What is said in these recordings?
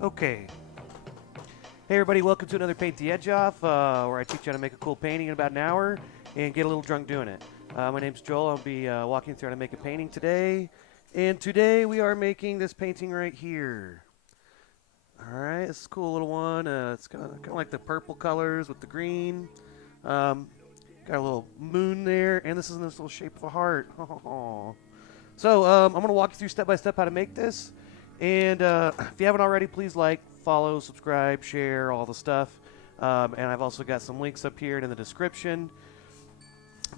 Okay. Hey everybody, welcome to another Paint the Edge Off, where I teach you how to make a cool painting in about an hour and get a little drunk doing it. My name's Joel. I'll be walking through how to make a painting today. And today we are making this painting right here. Alright, this is a cool little one. It's kind of like the purple colors with the green. Got a little moon there, and this is in this little shape of a heart. So I'm going to walk you through step by step how to make this. And if you haven't already, please like, follow, subscribe, share, all the stuff. And I've also got some links up here and in the description.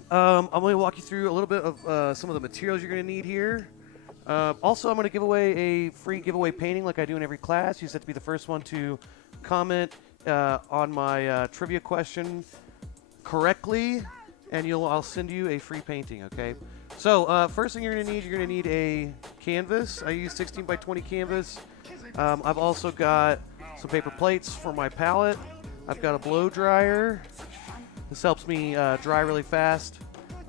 I'm going to walk you through a little bit of some of the materials you're going to need here. Also, I'm going to give away a free giveaway painting like I do in every class. You just have to be the first one to comment on my trivia question correctly, and I'll send you a free painting, okay? So first thing you're going to need a canvas. I use 16 by 20 canvas. I've also got some paper plates for my palette. I've got a blow dryer. This helps me dry really fast.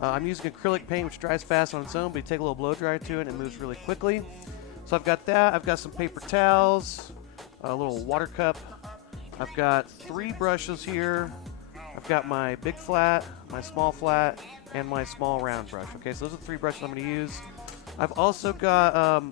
I'm using acrylic paint, which dries fast on its own, but you take a little blow dryer to it and it moves really quickly. So I've got that. I've got some paper towels, a little water cup. I've got 3 brushes here. I've got my big flat, my small flat, and my small round brush. Okay, so those are the 3 brushes I'm going to use. I've also got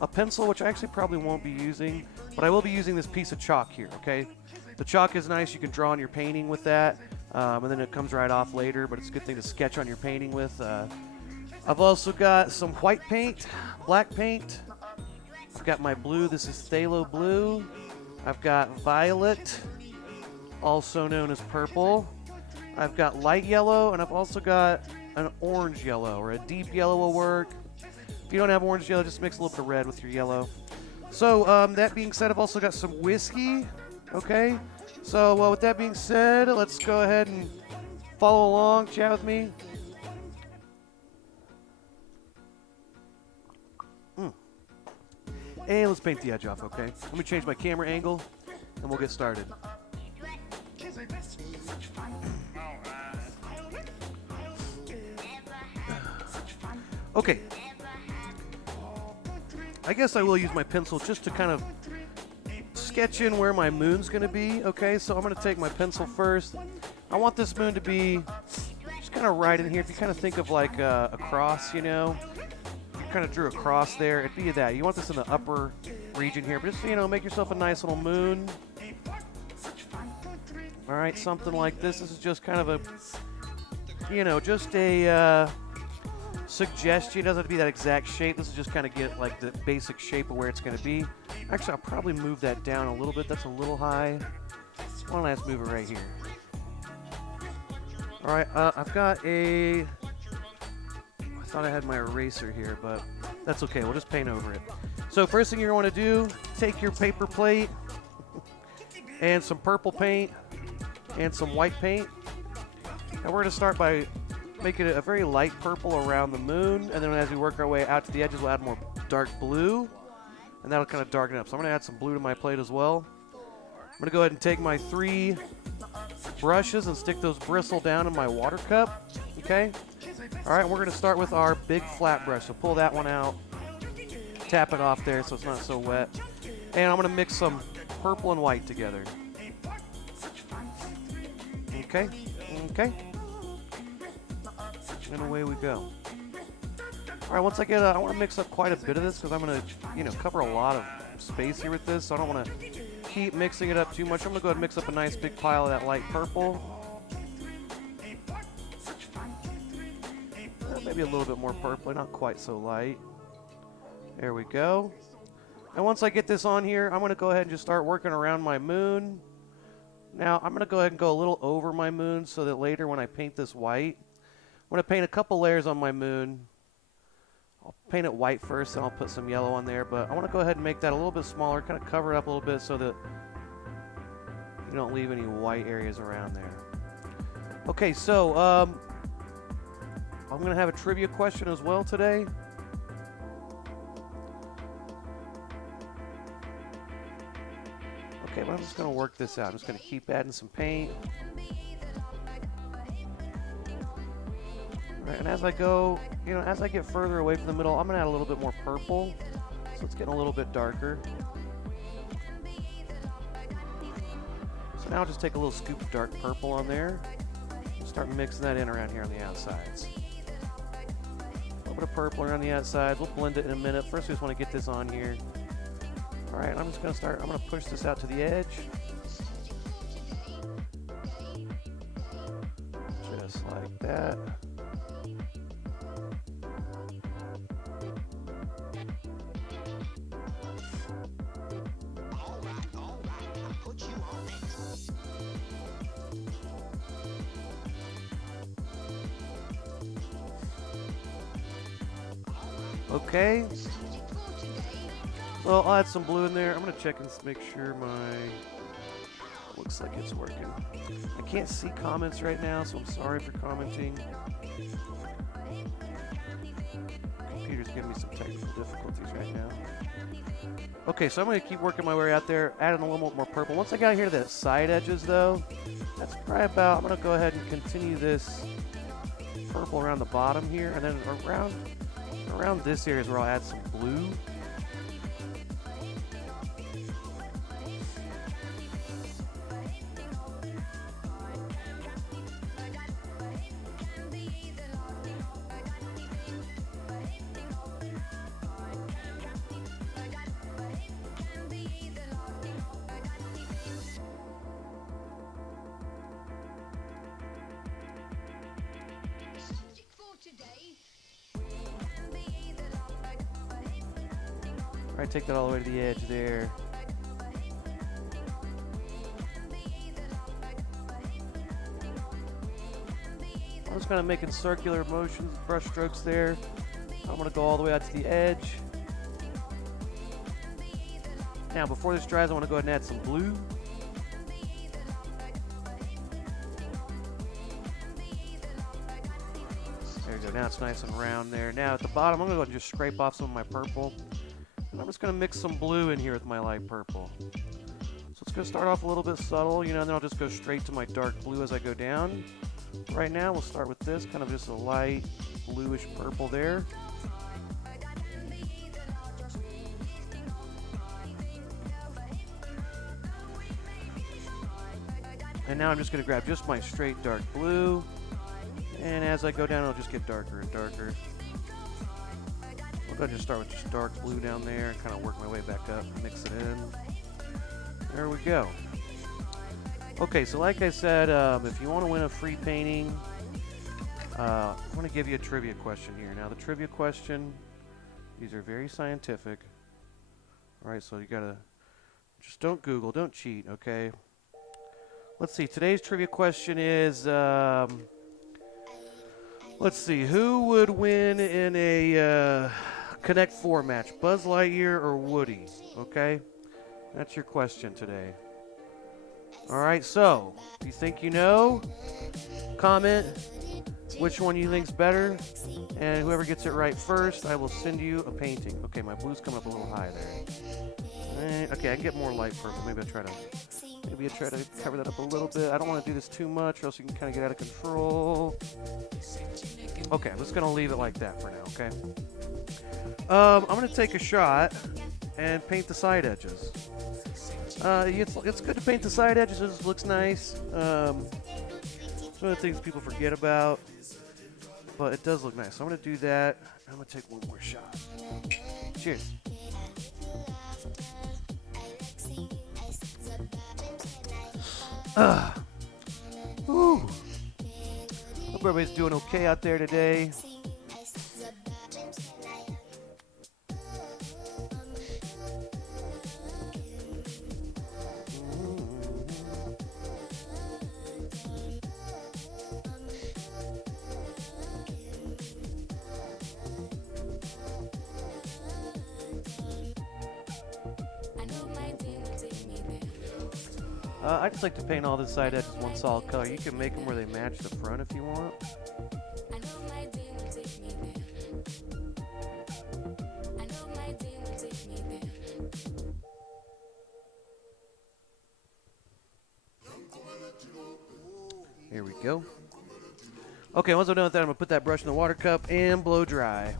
a pencil, which I actually probably won't be using, but I will be using this piece of chalk here, okay? The chalk is nice. You can draw on your painting with that, and then it comes right off later, but it's a good thing to sketch on your painting with. I've also got some white paint, black paint. I've got my blue. This is phthalo blue. I've got violet, also known as purple. I've got light yellow, and I've also got an orange yellow, or a deep yellow will work. If you don't have orange yellow, just mix a little bit of red with your yellow. So that being said, I've also got some whiskey, okay? So with that being said, let's go ahead and follow along, chat with me. And let's paint the edge off, okay? Let me change my camera angle, and we'll get started. Okay. I guess I will use my pencil just to kind of sketch in where my moon's going to be, okay? So I'm going to take my pencil first. I want this moon to be just kind of right in here. If you kind of think of like a cross, you know, if you kind of drew a cross there, it'd be that. You want this in the upper region here, but just, you know, make yourself a nice little moon. All right, something like this. This is just kind of a, you know, just a suggestion. It doesn't have to be that exact shape. This is just kind of get like the basic shape of where it's going to be. Actually, I'll probably move that down a little bit. That's a little high. Why don't I just move it right here? All right, I've got I thought I had my eraser here, but that's okay. We'll just paint over it. So first thing you're going to do, take your paper plate and some purple paint and some white paint. Now we're going to start by making it a very light purple around the moon, and then as we work our way out to the edges, we'll add more dark blue, and that'll kind of darken it up. So I'm going to add some blue to my plate as well. I'm going to go ahead and take my 3 brushes and stick those bristle down in my water cup, okay? All right, we're going to start with our big flat brush. So pull that one out, tap it off there so it's not so wet, and I'm going to mix some purple and white together. Okay, okay. And away we go. All right, once I get, I want to mix up quite a bit of this because I'm going to, you know, cover a lot of space here with this, so I don't want to keep mixing it up too much. I'm going to go ahead and mix up a nice big pile of that light purple. Maybe a little bit more purple, not quite so light. There we go. And once I get this on here, I'm going to go ahead and just start working around my moon. Now, I'm going to go ahead and go a little over my moon so that later when I paint this white, I'm going to paint a couple layers on my moon. I'll paint it white first, and I'll put some yellow on there. But I want to go ahead and make that a little bit smaller, kind of cover it up a little bit so that you don't leave any white areas around there. Okay, so I'm going to have a trivia question as well today. Okay, but I'm just going to work this out. I'm just going to keep adding some paint. Right, and as I go, you know, as I get further away from the middle, I'm going to add a little bit more purple. So it's getting a little bit darker. So now I'll just take a little scoop of dark purple on there. Start mixing that in around here on the outsides. A little bit of purple around the outsides. We'll blend it in a minute. First, we just want to get this on here. All right, I'm just going to start. I'm going to push this out to the edge. Just like that. Okay. Well, I'll add some blue in there. I'm going to check and make sure looks like it's working. I can't see comments right now, so I'm sorry for commenting. Computer's giving me some technical difficulties right now. Okay, so I'm going to keep working my way out there, adding a little more purple. Once I got here to the side edges, though, that's probably about, I'm going to go ahead and continue this purple around the bottom here, and then around this area is where I'll add some blue. All right, take that all the way to the edge there. I'm just kind of making circular motions, brush strokes there. I'm going to go all the way out to the edge. Now, before this dries, I want to go ahead and add some blue. There you go. Now it's nice and round there. Now at the bottom, I'm going to go ahead and just scrape off some of my purple. And I'm just going to mix some blue in here with my light purple. So it's going to start off a little bit subtle, and then I'll just go straight to my dark blue as I go down. Right now, we'll start with this, kind of just a light bluish purple there. And now I'm just going to grab just my straight dark blue. And as I go down, it'll just get darker and darker. I'm going to just start with just dark blue down there and kind of work my way back up and mix it in. There we go. Okay, so like I said, if you want to win a free painting, I want to give you a trivia question here. Now, the trivia question, these are very scientific. All right, so you got to just don't Google, don't cheat, okay? Let's see, today's trivia question is, let's see, who would win in a Connect 4 match, Buzz Lightyear or Woody? Okay, that's your question today. All right, so if you think you know, comment which one you think's better, and whoever gets it right first, I will send you a painting. Okay, my blue's coming up a little high there. Okay, I can get more light purple. Maybe I try to cover that up a little bit. I don't want to do this too much, or else you can kind of get out of control. Okay, I'm just gonna leave it like that for now. Okay. I'm gonna take a shot and paint the side edges. It's good to paint the side edges. It just looks nice. It's one of the things people forget about, but it does look nice. So I'm gonna do that. I'm gonna take one more shot. Cheers. Woo. Hope everybody's doing okay out there today. I just like to paint all the side edges one solid color. You can make them where they match the front if you want. Here we go. Okay, once I'm done with that, I'm going to put that brush in the water cup and blow dry.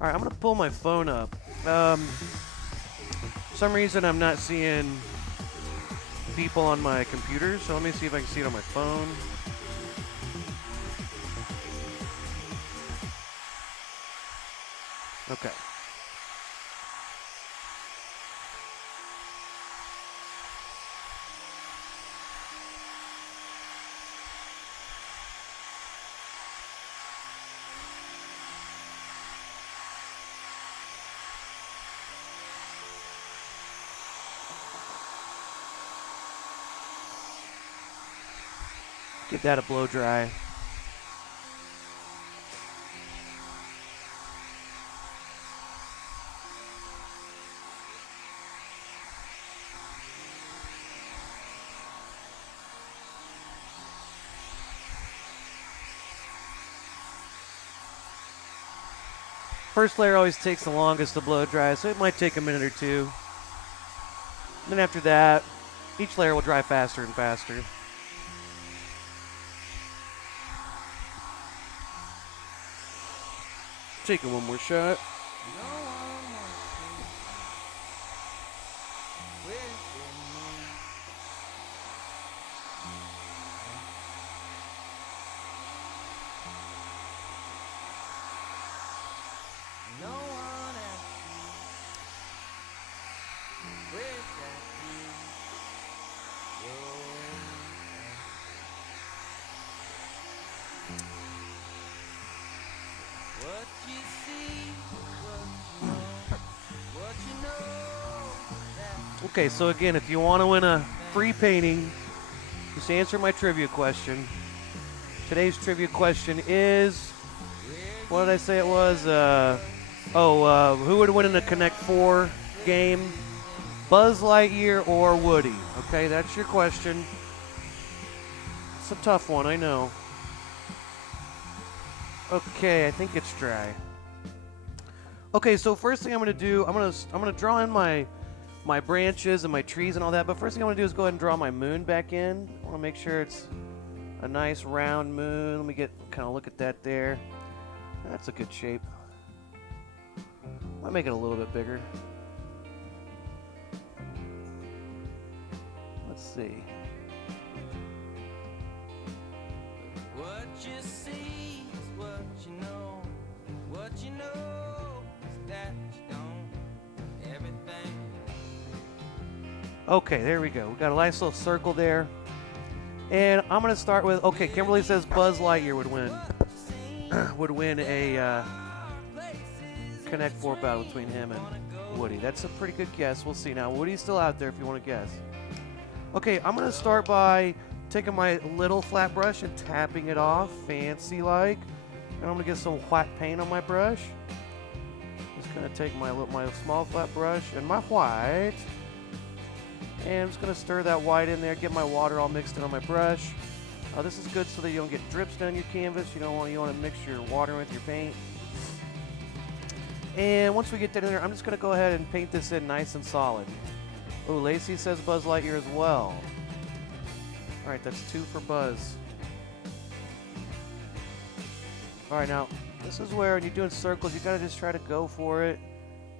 All right, I'm going to pull my phone up. For some reason, I'm not seeing people on my computer, so let me see if I can see it on my phone. Okay. Get that to blow dry. First layer always takes the longest to blow dry, so it might take a minute or two. Then after that, each layer will dry faster and faster. Taking one more shot. Okay, so again, if you want to win a free painting, just answer my trivia question. Today's trivia question is, what did I say it was? Who would win in a Connect 4 game? Buzz Lightyear or Woody? Okay, that's your question. It's a tough one, I know. Okay, I think it's dry. Okay, so first thing I'm gonna do, I'm gonna draw in my branches and my trees and all that, but first thing I'm gonna do is go ahead and draw my moon back in. I wanna make sure it's a nice round moon. Let me kind of look at that there. That's a good shape. Might make it a little bit bigger. Let's see. What you see is what you know. What you know is that you don't. Everything. Okay, there we go. We got a nice little circle there. And I'm going to start with, okay, Kimberly says Buzz Lightyear would win. Would win a Connect 4 battle between him and Woody. That's a pretty good guess. We'll see. Now, Woody's still out there if you want to guess. Okay, I'm going to start by taking my little flat brush and tapping it off, fancy-like. And I'm going to get some white paint on my brush. Just going to take my small flat brush and my white. And I'm just going to stir that white in there, get my water all mixed in on my brush. This is good so that you don't get drips down your canvas. You want to mix your water with your paint. And once we get that in there, I'm just going to go ahead and paint this in nice and solid. Oh, Lacey says Buzz Lightyear as well. All right, that's 2 for Buzz. All right, now, this is where when you're doing circles, you got to just try to go for it.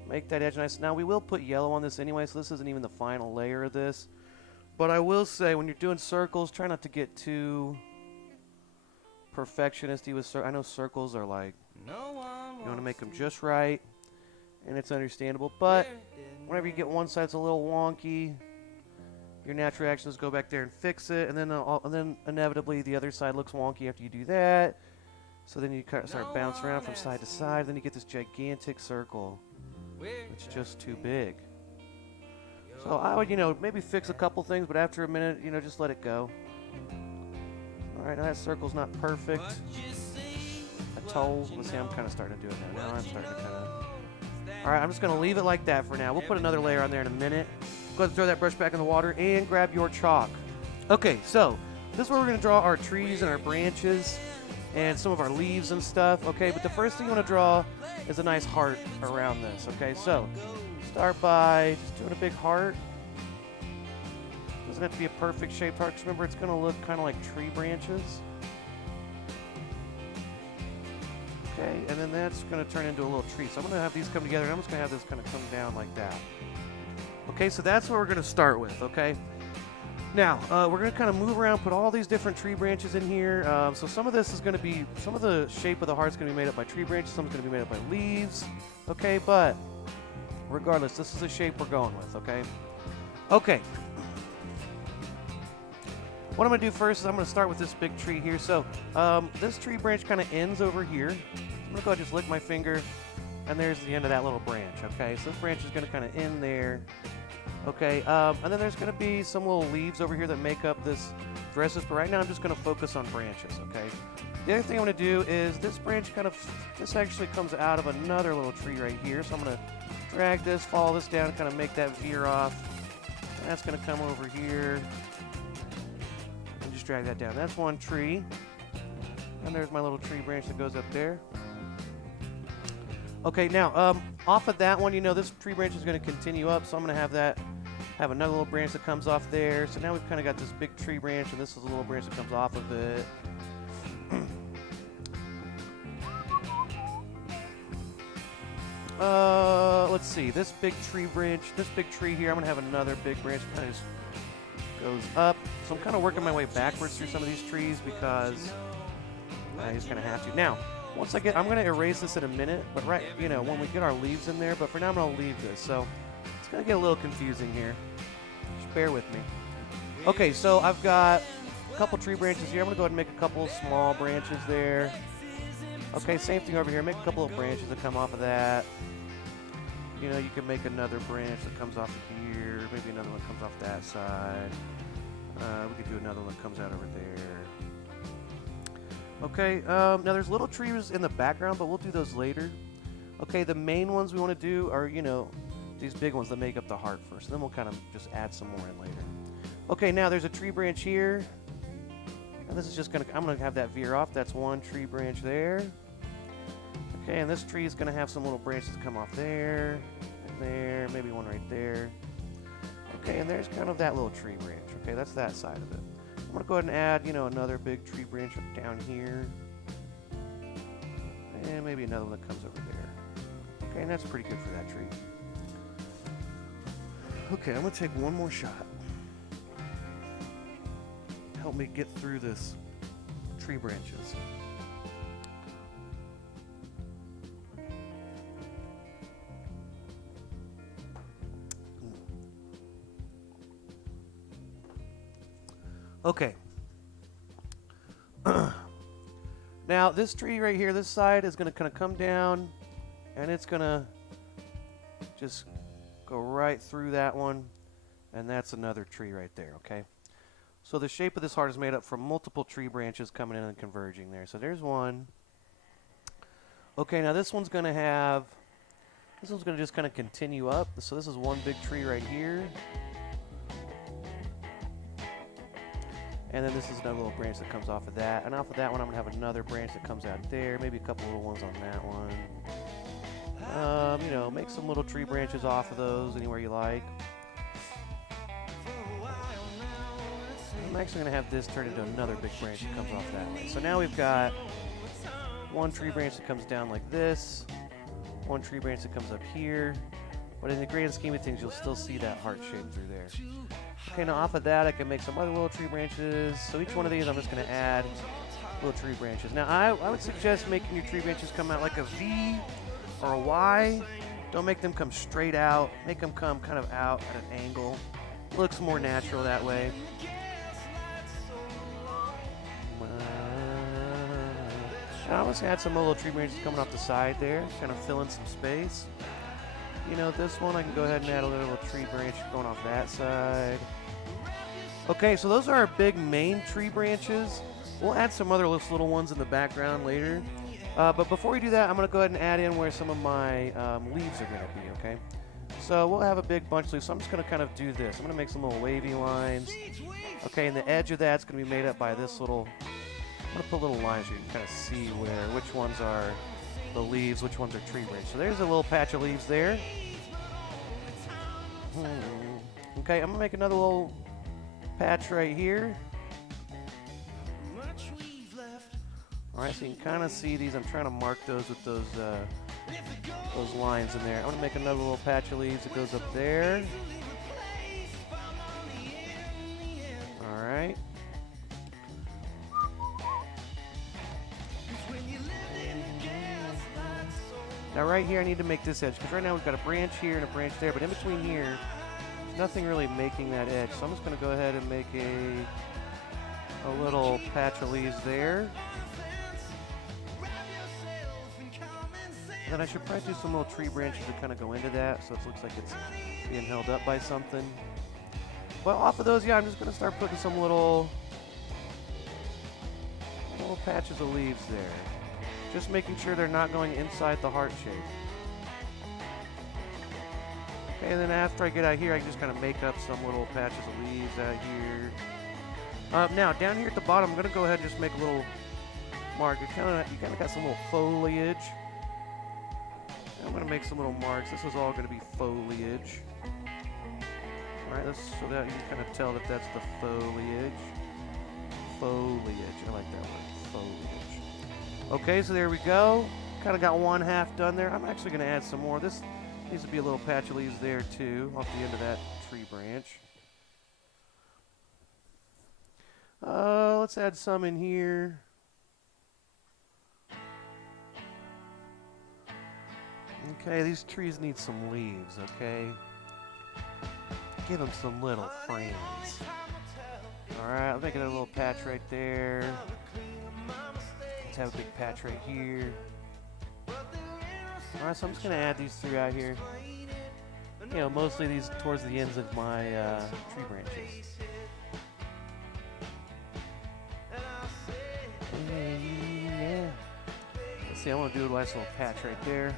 Make that edge nice. Now, we will put yellow on this anyway, so this isn't even the final layer of this. But I will say, when you're doing circles, try not to get too perfectionist-y with circles. I know circles are like, you want to make them just right, and it's understandable. But whenever you get one side's a little wonky, your natural reaction is go back there and fix it, and then inevitably the other side looks wonky after you do that. So then you start bouncing around from side to side, then you get this gigantic circle. It's just too big. So I would, maybe fix a couple things, but after a minute, just let it go. All right, now that circle's not perfect. Let's see, I'm kind of starting to do it now. Now I'm starting to kind of... All right, I'm just going to leave it like that for now. We'll put another layer on there in a minute. Go ahead and throw that brush back in the water and grab your chalk. Okay, so this is where we're going to draw our trees and our branches and some of our leaves and stuff, okay? But the first thing you want to draw is a nice heart around this, okay? So start by just doing a big heart. Doesn't have to be a perfect shaped heart, because remember, it's going to look kind of like tree branches. Okay, and then that's going to turn into a little tree. So I'm going to have these come together, and I'm just going to have this kind of come down like that. Okay, so that's what we're going to start with, okay? Now, we're going to kind of move around, put all these different tree branches in here. So some of this is going to be, some of the shape of the heart's going to be made up by tree branches, some is going to be made up by leaves. Okay, but regardless, this is the shape we're going with, okay? Okay. What I'm going to do first is I'm going to start with this big tree here. So this tree branch kind of ends over here. So I'm going to go ahead and just lick my finger, and there's the end of that little branch, okay? So this branch is going to kind of end there. Okay, and then there's going to be some little leaves over here that make up this dresses, but right now I'm just going to focus on branches, okay? The other thing I'm going to do is this branch this actually comes out of another little tree right here, so I'm going to drag this, follow this down, and kind of make that veer off. And that's going to come over here, and just drag that down. That's one tree, and there's my little tree branch that goes up there. Okay, now, off of that one, you know, this tree branch is going to continue up, so I'm going to have another little branch that comes off there. So now we've kind of got this big tree branch, and this is a little branch that comes off of it. Let's see, this big tree here, I'm going to have another big branch that kind of just goes up. So I'm kind of working my way backwards through some of these trees because I just kind of have to. Now, I'm going to erase this in a minute, but when we get our leaves in there, but for now I'm going to leave this. So it's going to get a little confusing here. Just bear with me. Okay, so I've got a couple tree branches here. I'm going to go ahead and make a couple small branches there. Okay, same thing over here. Make a couple of branches that come off of that. You know, you can make another branch that comes off of here. Maybe another one comes off that side. We could do another one that comes out over there. Okay, now there's little trees in the background, but we'll do those later. Okay, the main ones we want to do are, you know, these big ones that make up the heart first. Then we'll kind of just add some more in later. Okay, now there's a tree branch here. And this is just going to, I'm going to have that veer off. That's one tree branch there. Okay, and this tree is going to have some little branches come off there, and there, maybe one right there. Okay, and there's kind of that little tree branch. Okay, that's that side of it. I'm going to go ahead and add, you know, another big tree branch down here. And maybe another one that comes over there. Okay, and that's pretty good for that tree. Okay, I'm going to take one more shot. Help me get through this tree branches. Okay. Now, this tree right here, this side, is going to kind of come down, and it's going to just go right through that one, and that's another tree right there, okay? So the shape of this heart is made up from multiple tree branches coming in and converging there. So there's one. Okay, now this one's going to just kind of continue up. So this is one big tree right here. And then this is another little branch that comes off of that. And off of that one, I'm going to have another branch that comes out there. Maybe a couple little ones on that one. You know, make some little tree branches off of those anywhere you like. I'm actually going to have this turn into another big branch that comes off that way. So now we've got one tree branch that comes down like this. One tree branch that comes up here. But in the grand scheme of things, you'll still see that heart shape through there. Okay, now off of that, I can make some other little tree branches. So each one of these, I'm just going to add little tree branches. Now, I would suggest making your tree branches come out like a V or a Y. Don't make them come straight out. Make them come kind of out at an angle. It looks more natural that way. Now, let's add some little tree branches coming off the side there, kind of fill in some space. You know, this one, I can go ahead and add a little tree branch going off that side. Okay, so those are our big main tree branches. We'll add some other little ones in the background later. But before we do that, I'm going to go ahead and add in where some of my leaves are going to be, okay? So we'll have a big bunch of leaves. So I'm just going to kind of do this. I'm going to make some little wavy lines. Okay, and the edge of that's going to be made up by this little... I'm going to put little lines so you can kind of see which ones are the leaves, which ones are tree branches. So there's a little patch of leaves there. Okay, I'm going to make another little patch right here. Alright, so you can kind of see these. I'm trying to mark those with those lines in there. I'm going to make another little patch of leaves that goes up there. Now right here I need to make this edge, because right now we've got a branch here and a branch there, but in between here, there's nothing really making that edge. So I'm just going to go ahead and make a little patch of leaves there. And then I should probably do some little tree branches to kind of go into that, so it looks like it's being held up by something. But off of those, yeah, I'm just going to start putting some little patches of leaves there. Just making sure they're not going inside the heart shape. Okay, and then after I get out here, I can just kind of make up some little patches of leaves out here. Now, down here at the bottom, I'm going to go ahead and just make a little mark. You kind of got some little foliage. I'm going to make some little marks. This is all going to be foliage. Alright, so that you can kind of tell that that's the foliage. Foliage. I like that word. Foliage. Okay, so there we go. Kind of got one half done there. I'm actually going to add some more. This needs to be a little patch of leaves there too, off the end of that tree branch. Let's add some in here. Okay, these trees need some leaves, okay? Give them some little friends. Alright, I'm making a little patch right there. Let's have a big patch right here. Alright, so I'm just going to add these throughout here. You know, mostly these towards the ends of my tree branches. Yeah. Let's see, I want to do a nice little patch right there.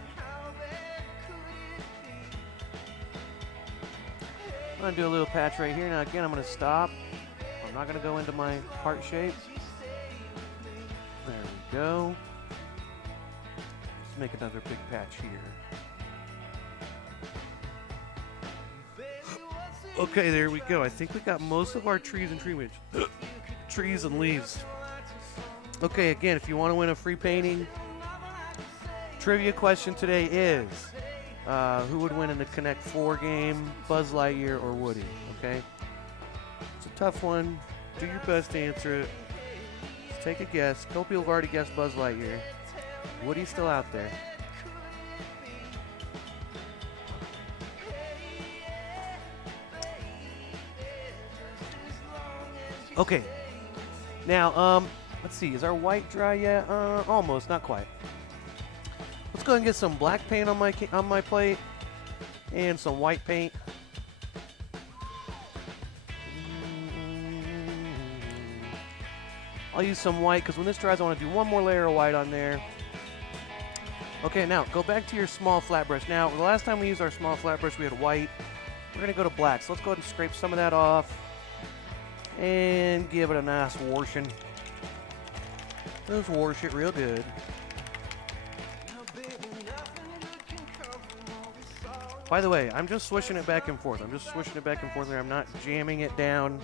I'm going to do a little patch right here. Now again, I'm going to stop. I'm not going to go into my heart shape. There we go. Let's make another big patch here. Okay, there we go. I think we got most of our trees and trees and leaves. Okay, again, if you want to win a free painting, trivia question today is, who would win in the Connect 4 game, Buzz Lightyear or Woody? Okay? It's a tough one. Do your best to answer it. Just take a guess. A couple people have already guessed Buzz Lightyear. Woody's still out there. Okay. Now, let's see. Is our white dry yet? Almost. Not quite. Let's go ahead and get some black paint on my plate and some white paint. I'll use some white because when this dries, I want to do one more layer of white on there. Okay, now go back to your small flat brush. Now, the last time we used our small flat brush, we had white. We're going to go to black. So let's go ahead and scrape some of that off and give it a nice washing. Let's wash it real good. By the way, I'm just swishing it back and forth. I'm just swishing it back and forth there. I'm not jamming it down.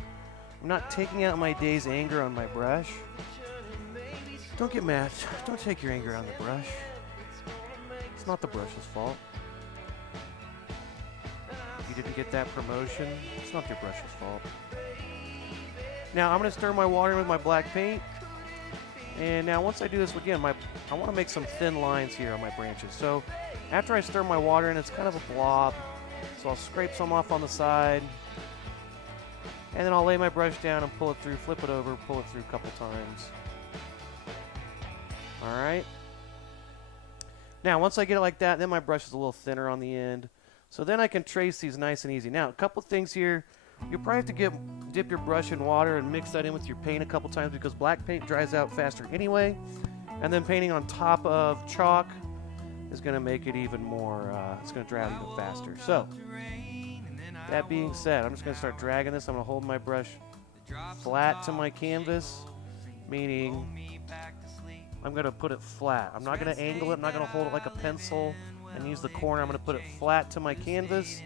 I'm not taking out my day's anger on my brush. Don't get mad. Don't take your anger on the brush. It's not the brush's fault. If you didn't get that promotion, it's not your brush's fault. Now, I'm going to stir my water with my black paint. And now once I do this again, I want to make some thin lines here on my branches. So after I stir my water in, it's kind of a blob. So I'll scrape some off on the side. And then I'll lay my brush down and pull it through, flip it over, pull it through a couple times. Alright. Now once I get it like that, then my brush is a little thinner on the end. So then I can trace these nice and easy. Now, a couple things here. You'll probably have to dip your brush in water and mix that in with your paint a couple times because black paint dries out faster anyway. And then painting on top of chalk is going to make it even more, it's going to dry out even faster. So, that being said, I'm just going to start dragging this. I'm going to hold my brush flat to my canvas, meaning I'm going to put it flat. I'm not going to angle it. I'm not going to hold it like a pencil and use the corner. I'm going to put it flat to my canvas.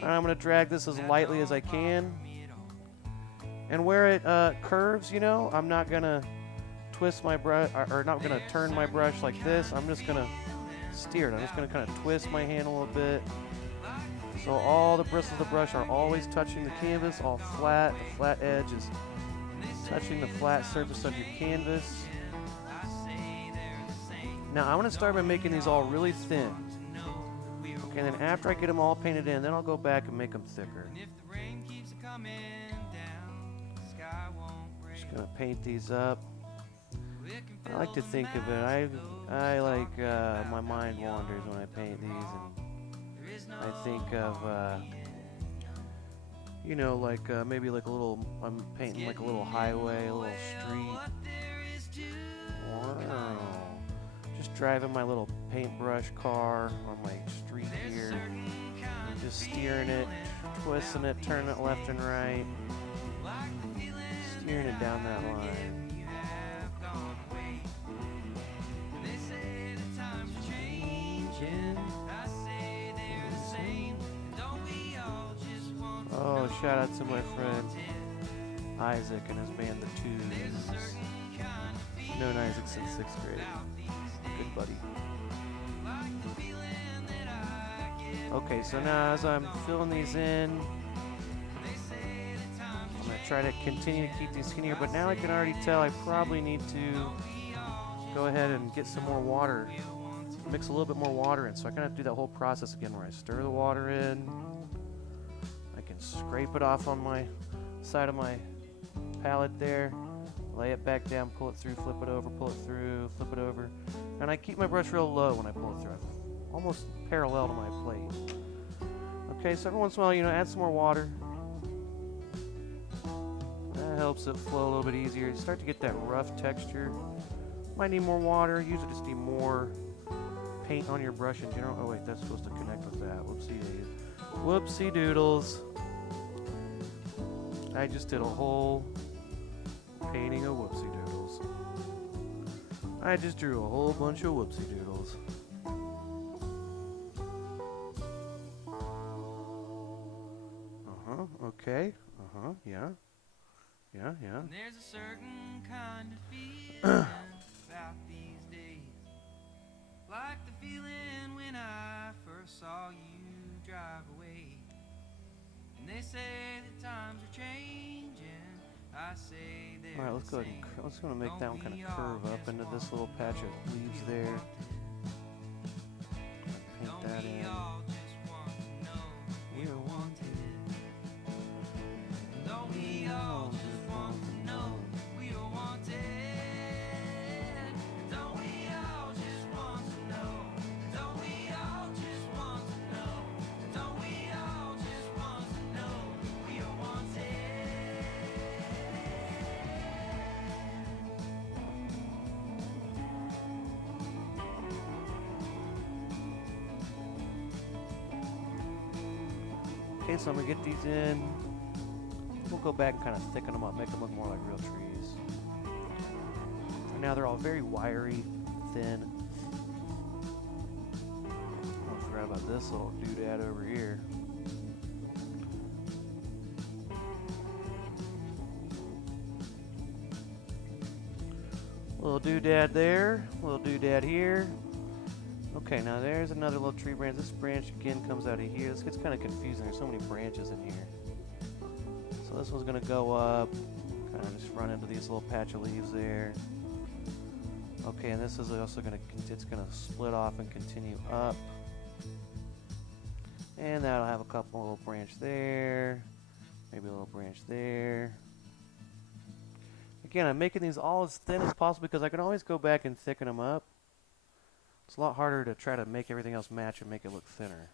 And I'm going to drag this as lightly as I can. And where it curves, you know, I'm not going to twist my brush, or not going to turn my brush like this. I'm just going to steer it. I'm just going to kind of twist my hand a little bit. So all the bristles of the brush are always touching the canvas, all flat. The flat edge is touching the flat surface of your canvas. Now I want to start by making these all really thin. Okay, and then after I get them all painted in, then I'll go back and make them thicker. Just gonna paint these up. I like to think of it. I like my mind wanders when I paint these, and I think of you know, like maybe like a little. I'm painting like a little highway, a little street. Wow. Just driving my little paintbrush car on my street here, and just steering it, twisting it, turning it left and right, steering it down that line. Oh, shout out to my friend Isaac and his band, The Twos. Known Isaac since 6th grade. Good buddy. Okay, so now as I'm filling these in, I'm going to try to continue to keep these skinnier, but now I can already tell I probably need to go ahead and get some more water, mix a little bit more water in. So I kind of have to do that whole process again where I stir the water in, I can scrape it off on my side of my palette there, lay it back down, pull it through, flip it over, pull it through, flip it over. And I keep my brush real low when I pull it through, almost parallel to my plate. Okay, so every once in a while, you know, add some more water. That helps it flow a little bit easier. You start to get that rough texture. Might need more water. Usually just need more paint on your brush in general. Oh wait, that's supposed to connect with that. Whoopsie daisies. Whoopsie doodles. I just did a whole painting of whoopsie doodles. I just drew a whole bunch of whoopsie doodles. Okay. Yeah. Yeah. And there's a certain kind of feeling about these days, like the feeling when I first saw you drive away. And they say that times are changing. I say they're all right, let's go ahead and let's go and make that one kind of curve up into this little patch of leaves there. Paint that in. Okay, so I'm gonna get these in. We'll go back and kind of thicken them up, make them look more like real trees. For now, they're all very wiry, thin. I forgot about this little doodad over here. Little doodad there, little doodad here. Okay, now there's another little tree branch. This branch again comes out of here. This gets kind of confusing. There's so many branches in here. So this one's going to go up, kind of just run into these little patch of leaves there. Okay, and this is also going to, it's going to split off and continue up. And that'll have a couple little branch there, maybe a little branch there. Again, I'm making these all as thin as possible because I can always go back and thicken them up. It's a lot harder to try to make everything else match and make it look thinner.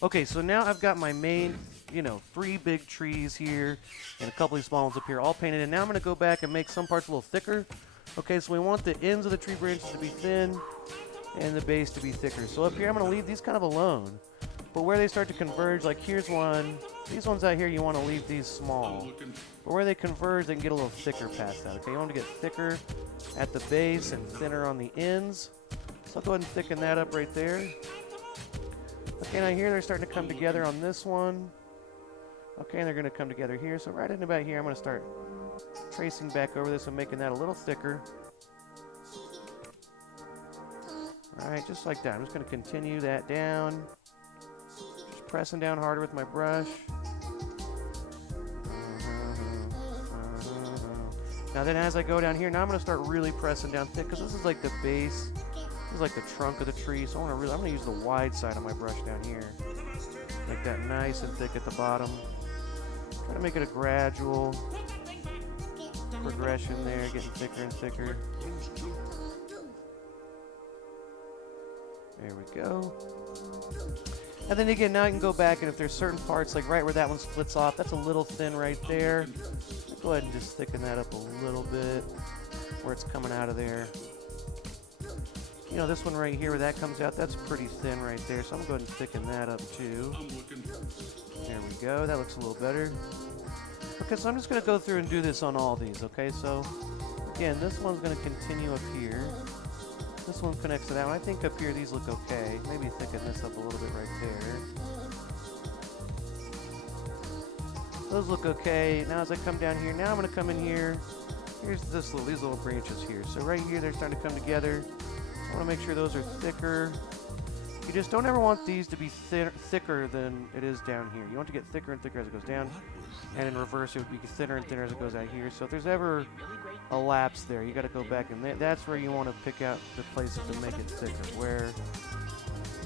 Okay, so now I've got my main, 3 big trees here and a couple of small ones up here all painted in. Now I'm going to go back and make some parts a little thicker. Okay, so we want the ends of the tree branches to be thin and the base to be thicker. So up here I'm going to leave these kind of alone. But where they start to converge, like here's one. These ones out here, you want to leave these small. But where they converge, they can get a little thicker past that. Okay, you want to get thicker at the base and thinner on the ends. So I'll go ahead and thicken that up right there. Okay, now here they're starting to come together on this one. Okay, and they're going to come together here. So right in about here, I'm going to start tracing back over this and making that a little thicker. All right, just like that. I'm just going to continue that down. Just pressing down harder with my brush. Now then as I go down here, now I'm going to start really pressing down thick because this is like the base. is like the trunk of the tree, so I'm gonna use the wide side of my brush down here. Make that nice and thick at the bottom. Try to make it a gradual progression there, getting thicker and thicker. There we go. And then again, now I can go back, and if there's certain parts, like right where that one splits off, that's a little thin right there. I'll go ahead and just thicken that up a little bit where it's coming out of there. You know, this one right here where that comes out, that's pretty thin right there, so I'm going to go ahead and thicken that up too. There we go. That looks a little better. Okay, so I'm just going to go through and do this on all these, okay? So, again, this one's going to continue up here. This one connects to that one. I think up here these look okay. Maybe thicken this up a little bit right there. Those look okay. Now as I come down here, now I'm going to come in here. Here's these little branches here. So right here, they're starting to come together. I want to make sure those are thicker. You just don't ever want these to be thicker than it is down here. You want to get thicker and thicker as it goes down. And in reverse, it would be thinner and thinner as it goes out here. So if there's ever a lapse there, you got to go back, and that's where you want to pick out the places to make it thicker. Where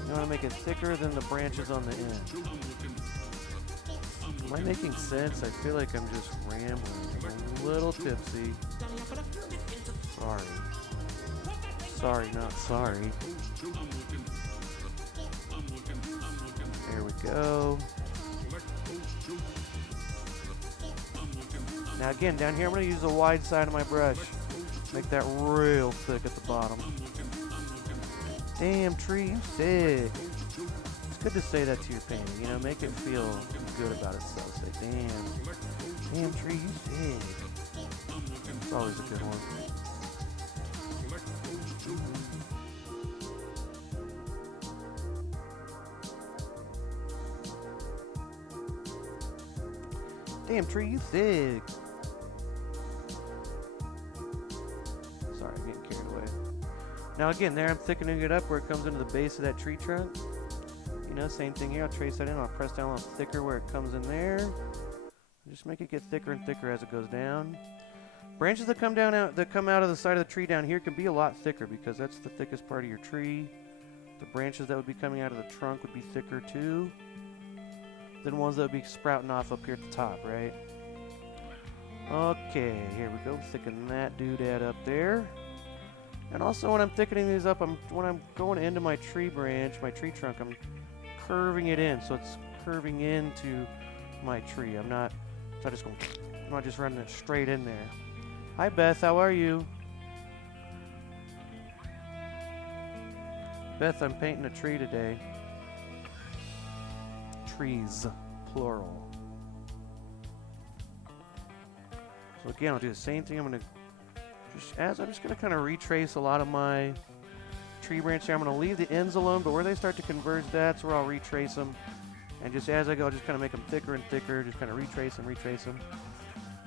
you want to make it thicker than the branches on the end. Am I making sense? I feel like I'm just rambling. I'm a little tipsy. Sorry. Sorry, not sorry. There we go. Now again, down here I'm going to use the wide side of my brush. Make that real thick at the bottom. Damn, tree, you thick. It's good to say that to your painting, you know, make it feel good about itself. Say, damn tree, you thick. It's always a good one. Damn tree, you thick. Sorry, I'm getting carried away. Now again, there I'm thickening it up where it comes into the base of that tree trunk. You know, same thing here. I'll trace that in. I'll press down a little thicker where it comes in there. Just make it get thicker and thicker as it goes down. Branches that come out of the side of the tree down here can be a lot thicker because that's the thickest part of your tree. The branches that would be coming out of the trunk would be thicker too than ones that would be sprouting off up here at the top, right? Okay, here we go. Thicken that doodad up there. And also when I'm thickening these up, when I'm going into my tree branch, my tree trunk, I'm curving it in. So it's curving into my tree. I'm not just running it straight in there. Hi Beth, how are you? Beth, I'm painting a tree today. Trees, plural. So again, I'll do the same thing. I'm just gonna kind of retrace a lot of my tree branch here. I'm gonna leave the ends alone, but where they start to converge, that's where I'll retrace them. And just as I go, I'll just kind of make them thicker and thicker. Just kind of retrace them.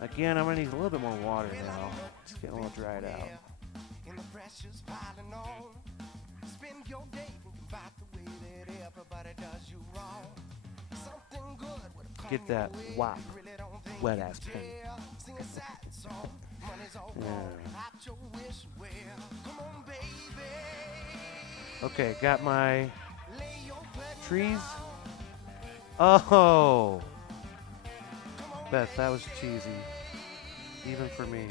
Again, I'm gonna need a little bit more water now. It's getting a little dried out. Get that wop, wet ass pen. Yeah. Okay, got my trees. Oh, Beth, that was cheesy, even for me.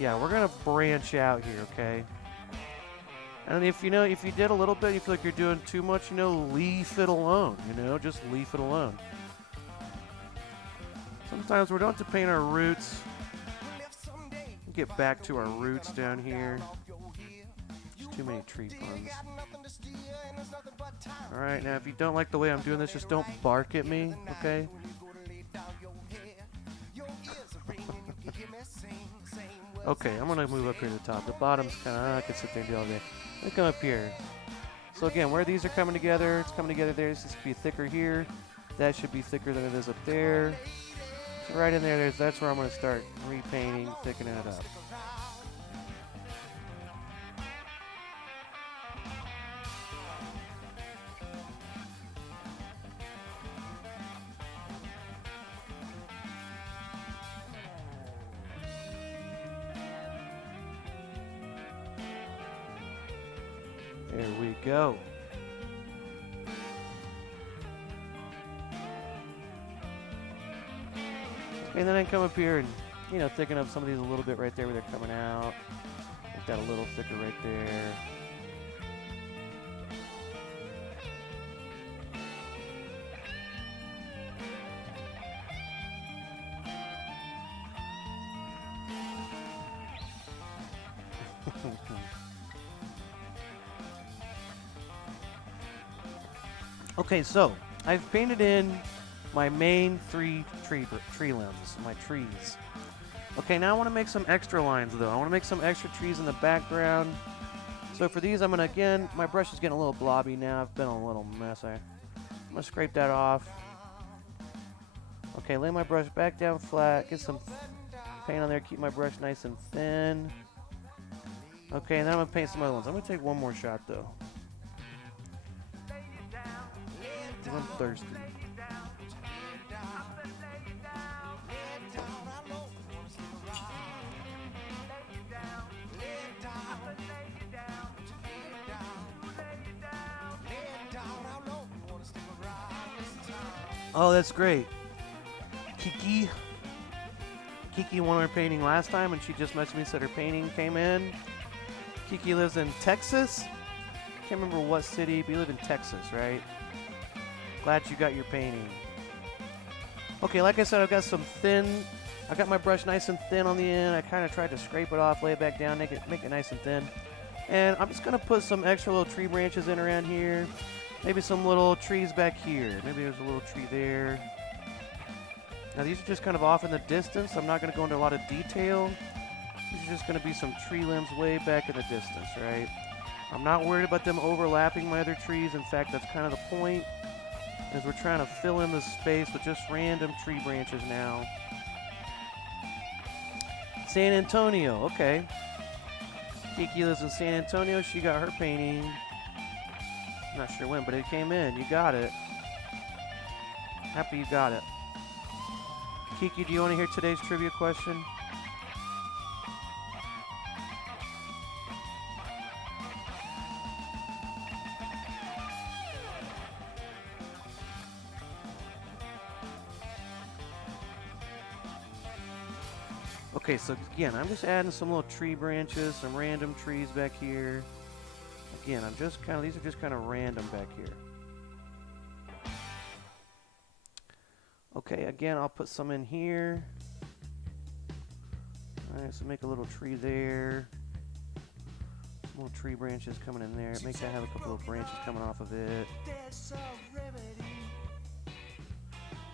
Yeah, we're gonna branch out here, okay? And if you did a little bit, you feel like you're doing too much, leave it alone, just leave it alone. Sometimes we don't have to paint our roots. Get back to our roots down here. There's too many tree puns. Alright, now if you don't like the way I'm doing this, just don't bark at me, okay? Okay, I'm gonna move up here to the top. The bottom's kinda, I could sit there and do all day. Let me come up here. So again, where these are coming together, it's coming together there. This should be thicker here. That should be thicker than it is up there. So right in there, that's where I'm gonna start repainting, thickening it up. go. And then I come up here and, you know, thicken up some of these a little bit right there where they're coming out. Make that a little thicker right there. Okay, so I've painted in my main three tree limbs, my trees. Okay, now I want to make some extra lines though. I want to make some extra trees in the background. So for these, I'm gonna, again, my brush is getting a little blobby now. I've been a little mess. I'm gonna scrape that off. Okay, lay my brush back down flat. Get some paint on there. Keep my brush nice and thin. Okay, and then I'm gonna paint some other ones. I'm gonna take one more shot though. I'm thirsty. Oh, that's great. Kiki won her painting last time, and she just messaged me and said her painting came in. Kiki lives in Texas. Can't remember what city, but you live in Texas, right? Glad you got your painting. Okay, like I said, I've got some thin. I got my brush nice and thin on the end. I kind of tried to scrape it off, lay it back down, make it nice and thin. And I'm just gonna put some extra little tree branches in around here. Maybe some little trees back here. Maybe there's a little tree there. Now these are just kind of off in the distance. I'm not gonna go into a lot of detail. These are just gonna be some tree limbs way back in the distance, right? I'm not worried about them overlapping my other trees. In fact, that's kind of the point. As we're trying to fill in the space with just random tree branches now. San Antonio, okay. Kiki lives in San Antonio. She got her painting. Not sure when, but it came in. You got it. Happy you got it. Kiki, do you want to hear today's trivia question? Okay, so again, I'm just adding some little tree branches, some random trees back here. Again, I'm just kind of, these are just kind of random back here. Okay, again, I'll put some in here. Alright, so make a little tree there. Some little tree branches coming in there. Make that have a couple of branches coming off of it.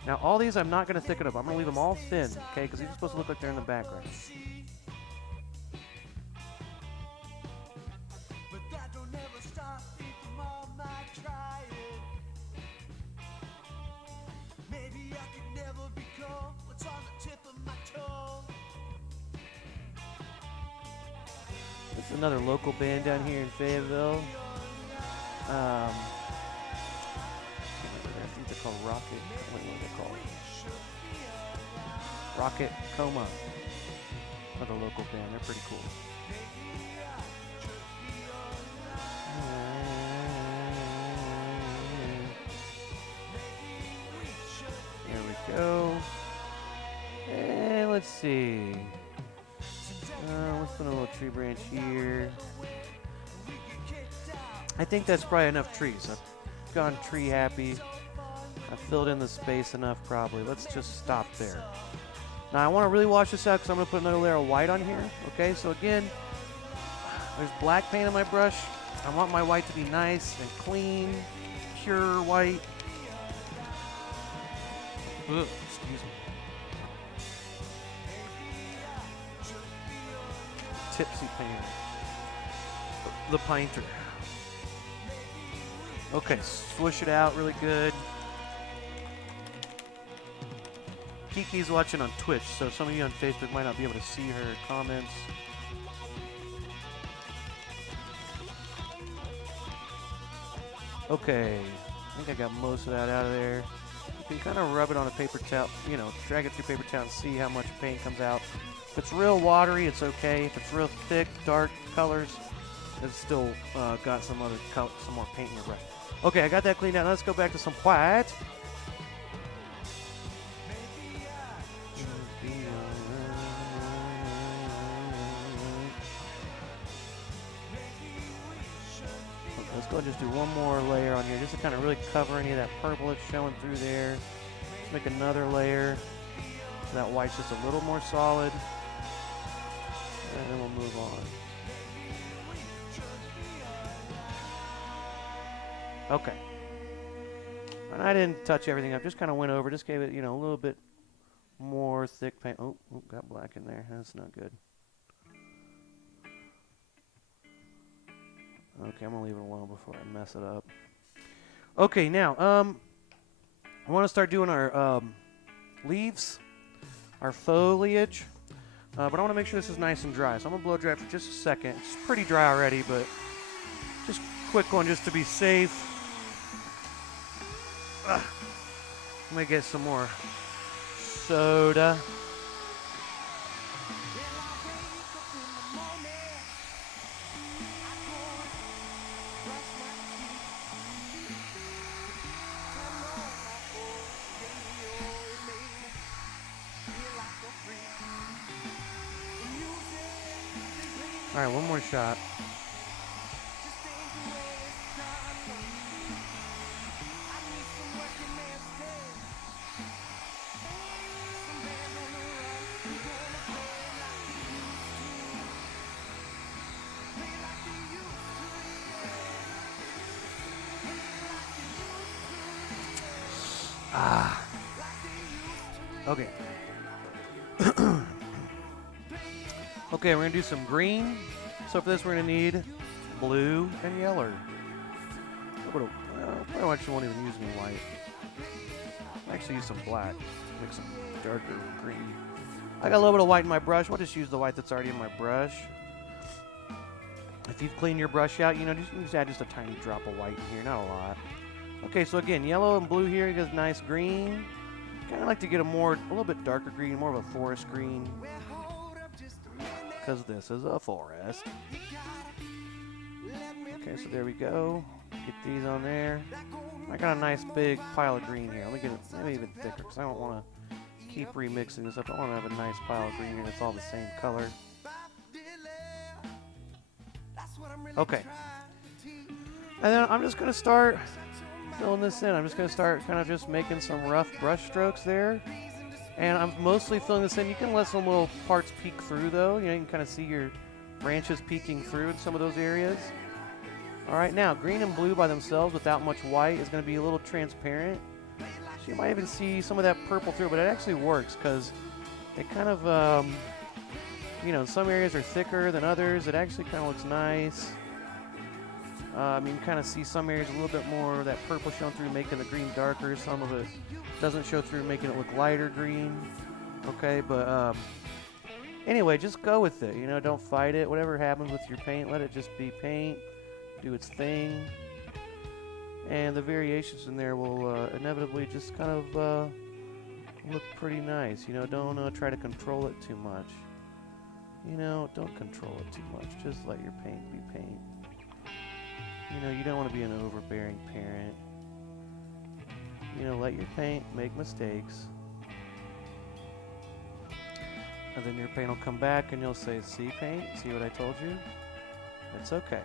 Now, all these I'm not going to thicken up. I'm going to leave them all thin, okay? Because these are supposed to look like they're in the background. It's another local band down here in Fayetteville. I think they're called Rocket. What are they called? Rocket Coma. Another local band. They're pretty cool. There we go. And let's see. Let's put a little tree branch here. I think that's probably enough trees. I've gone tree happy. I filled in the space enough probably. Let's just stop there. Now I want to really wash this out because I'm going to put another layer of white on here. Okay, so again, there's black paint on my brush. I want my white to be nice and clean, pure white. Ugh, excuse me. Tipsy painter. The painter. Okay, swish it out really good. Kiki's watching on Twitch, so some of you on Facebook might not be able to see her comments. Okay, I think I got most of that out of there. You can kind of rub it on a paper towel, you know, drag it through paper towel and see how much paint comes out. If it's real watery, it's okay. If it's real thick, dark colors, it's still got some more paint in your brush. Okay, I got that cleaned out. Now let's go back to some white. Let's go and just do one more layer on here, just to kind of really cover any of that purple that's showing through there. Let's make another layer so that white's just a little more solid. And then we'll move on. Okay. And I didn't touch everything up, just kind of went over, just gave it, a little bit more thick paint. Oh, got black in there. That's not good. Okay, I'm gonna leave it alone before I mess it up. Okay, now, I want to start doing our leaves, our foliage, but I want to make sure this is nice and dry. So I'm gonna blow dry it for just a second. It's pretty dry already, but just quick one just to be safe. I'm gonna get some more soda. All right, one more shot. Okay. Okay, we're gonna do some green. So for this, we're gonna need blue and yellow. Well, I actually won't even use any white. I'll actually use some black, make some darker green. I got a little bit of white in my brush. We'll just use the white that's already in my brush. If you've cleaned your brush out, just add just a tiny drop of white in here, not a lot. Okay, so again, yellow and blue here. You get nice green. Kind of like to get a little bit darker green, more of a forest green, because this is a forest. Okay, so there we go. Get these on there. I got a nice big pile of green here. Let me get it maybe even thicker, because I don't want to keep remixing this up. I want to have a nice pile of green here that's all the same color. Okay. And then I'm just going to start filling this in. I'm just going to start kind of just making some rough brush strokes there. And I'm mostly filling this in. You can let some little parts peek through, though. You can kind of see your branches peeking through in some of those areas. All right, now, green and blue by themselves without much white is going to be a little transparent. So you might even see some of that purple through, but it actually works because it kind of, some areas are thicker than others. It actually kind of looks nice. You can kind of see some areas a little bit more of that purple showing through, making the green darker. Some of it doesn't show through, making it look lighter green. Okay, but anyway, just go with it. Don't fight it. Whatever happens with your paint, let it just be paint. Do its thing. And the variations in there will inevitably just kind of look pretty nice. Don't try to control it too much. Don't control it too much. Just let your paint be paint. You don't want to be an overbearing parent. Let your paint make mistakes. And then your paint will come back and you'll say, see paint? See what I told you? It's okay.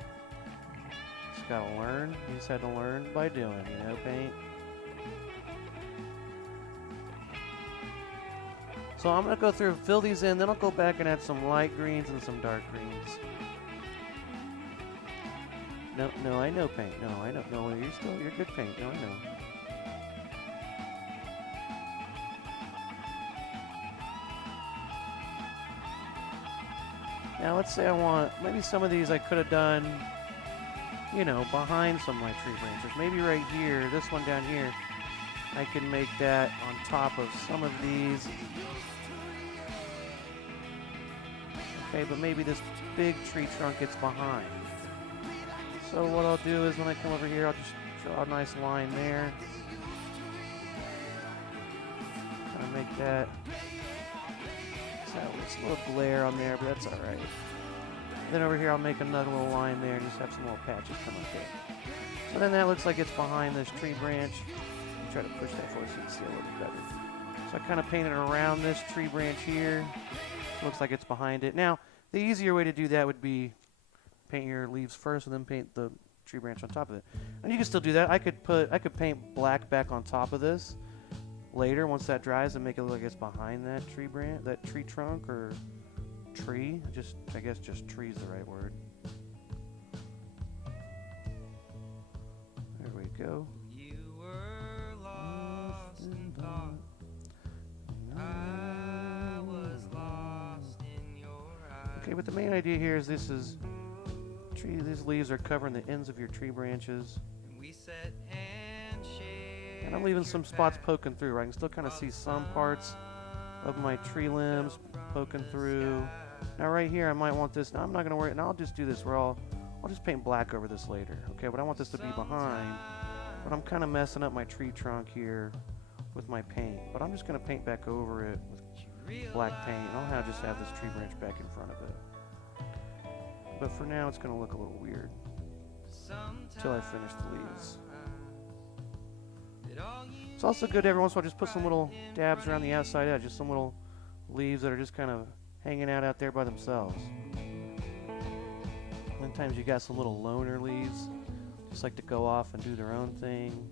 Just gotta learn. You just had to learn by doing, paint. So I'm gonna go through and fill these in, then I'll go back and add some light greens and some dark greens. No, I know paint. No, I know. No, you're good paint. No, I know. Now, let's say I want, maybe some of these I could have done, behind some of my tree branches. Maybe right here, this one down here, I can make that on top of some of these. Okay, but maybe this big tree trunk gets behind. So what I'll do is when I come over here, I'll just draw a nice line there. Kind of make that. So it's a little glare on there, but that's all right. Then over here I'll make another little line there and just have some little patches come up there. So then that looks like it's behind this tree branch. I'll try to push that forward so you can see a little bit better. So I kind of painted around this tree branch here. So it looks like it's behind it. Now, the easier way to do that would be paint your leaves first and then paint the tree branch on top of it. And you can still do that. I could paint black back on top of this later once that dries and make it look like it's behind that tree branch, that tree trunk or tree. I guess just tree is the right word. There we go. You were lost in thought. I was lost in your eyes. Okay, but the main idea here is these leaves are covering the ends of your tree branches. We set handshakes. And I'm leaving some spots poking through, right? I can still kind of see some parts of my tree limbs poking through. Now right here, I might want this. Now I'm not going to worry. Now I'll just do this where I'll just paint black over this later. Okay, but I want this to be behind. But I'm kind of messing up my tree trunk here with my paint. But I'm just going to paint back over it with black paint. And I'll just have this tree branch back in front of it. But for now, it's going to look a little weird until I finish the leaves. It's also good every once in a while just put some little dabs around the outside edge, just some little leaves that are just kind of hanging out there by themselves. Sometimes you got some little loner leaves, just like to go off and do their own thing.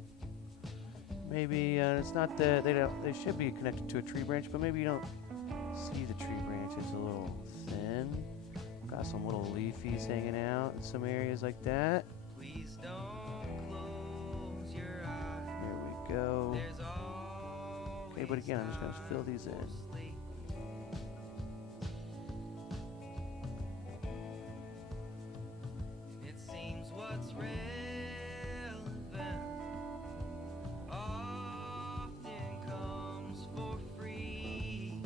Maybe it's not that they should be connected to a tree branch, but maybe you don't see the tree branch. It's a little thin. Got some little leafies hanging out in some areas like that. Please don't close your eyes. There we go. Okay, but again, I'm just going to fill these in. It seems what's relevant often comes for free.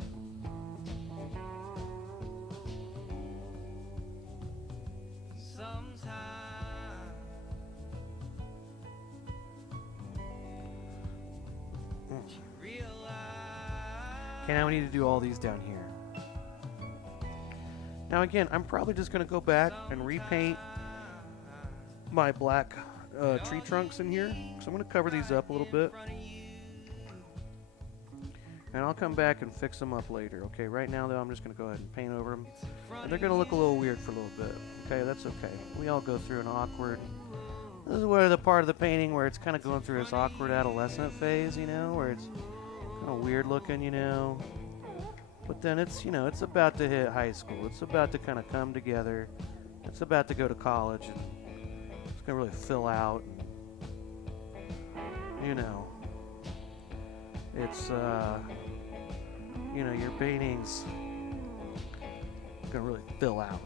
Sometimes. Okay, now we need to do all these down here. Now again, I'm probably just going to go back and repaint my black tree trunks in here. So I'm going to cover these up a little bit. And I'll come back and fix them up later. Okay, right now though, I'm just going to go ahead and paint over them. And they're going to look a little weird for a little bit. Okay, that's okay. We all go through an awkward... This is where the part of the painting where it's kind of going through its awkward adolescent phase, you know, where it's kind of weird looking, you know. But then it's, you know, it's about to hit high school. It's about to kind of come together. It's about to go to college, and it's going to really fill out. And, you know, it's, you know, your painting's going to really fill out.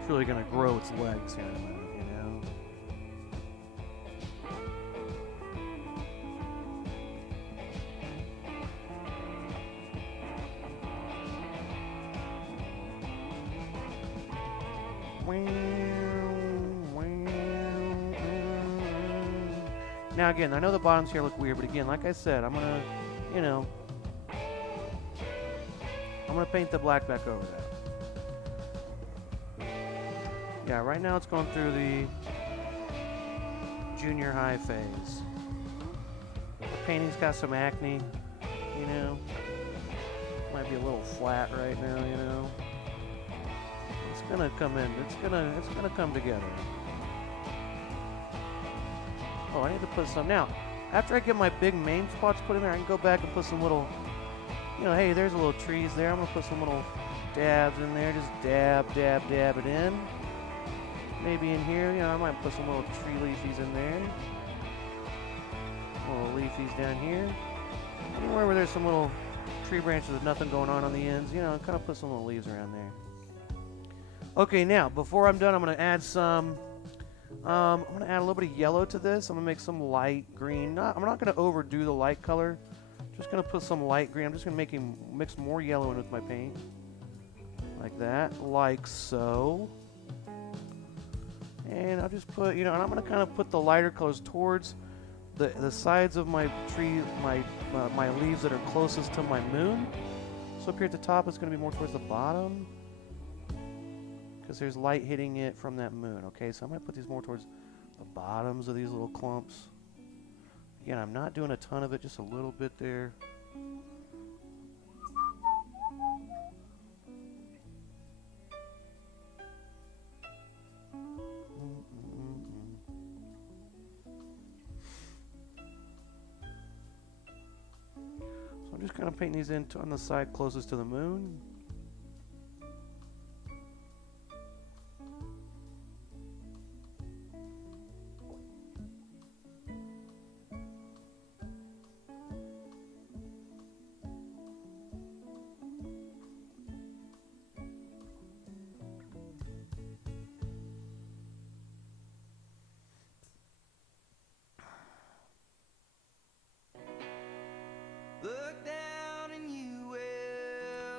It's really going to grow its legs here in a minute, you know. Now again, I know the bottoms here look weird, but again, like I said, I'm going to, you know, I'm going to paint the black back over that. Yeah, right now it's going through the junior high phase. The painting's got some acne, you know. Might be a little flat right now, you know. It's gonna come in. It's gonna come together. Oh, I need to put some now. After I get my big main spots put in there, I can go back and put some little, you know, hey, there's a little trees there. I'm gonna put some little dabs in there. Just dab it in. Maybe in here, you know, I might put some little tree leafies in there. Little leafies down here. Anywhere where there's some little tree branches with nothing going on the ends, you know, kind of put some little leaves around there. Okay, now, before I'm done, I'm going to add some, I'm going to add a little bit of yellow to this. I'm going to make some light green. I'm not going to overdo the light color. Just going to put some light green. I'm just going to mix more yellow in with my paint. Like that, like so. And I'll just put, you know, and I'm going to kind of put the lighter colors towards the sides of my tree, my leaves that are closest to my moon. So up here at the top, it's going to be more towards the bottom. Because there's light hitting it from that moon. Okay, so I'm going to put these more towards the bottoms of these little clumps. Again, I'm not doing a ton of it, just a little bit there. So I'm just kind of painting these in on the side closest to the moon. Look down and you will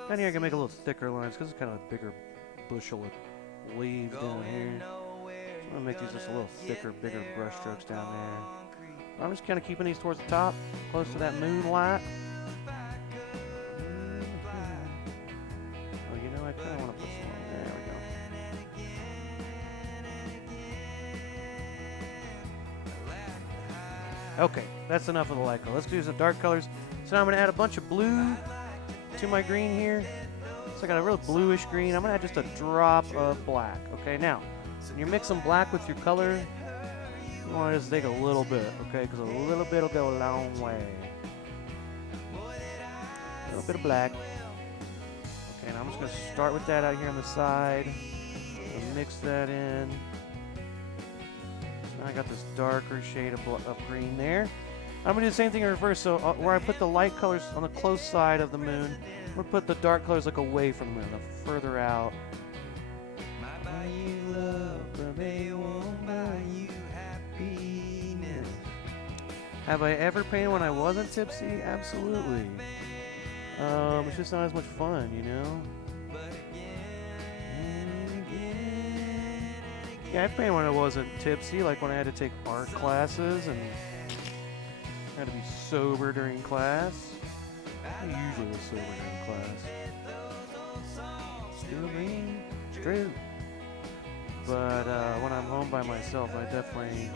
Down here I can make a little thicker lines because it's kind of a bigger bushel of leaves down here. So I'm going to make these just a little thicker, bigger brush strokes down there. I'm just kind of keeping these towards the top, close to that moonlight. Oh, you know, I kind of want to put some on there. There we go. Okay, that's enough of the light color. Let's do some dark colors. So now I'm going to add a bunch of blue to my green here. So I got a real bluish green. I'm going to add just a drop of black. Okay, now, when you're mixing black with your color, you want to just take a little bit, okay? Because a little bit will go a long way. A little bit of black. Okay, now I'm just going to start with that out here on the side. So mix that in. So now I got this darker shade of green there. I'm going to do the same thing in reverse. So where I put the light colors on the close side of the moon, I'm going to put the dark colors like away from the moon, further out. Have I ever painted when I wasn't tipsy? Absolutely. It's just not as much fun, you know? Yeah, I painted when I wasn't tipsy, like when I had to take art classes and had to be sober during class. I usually was sober during class. Still green, it's true. But when I'm home by myself, I definitely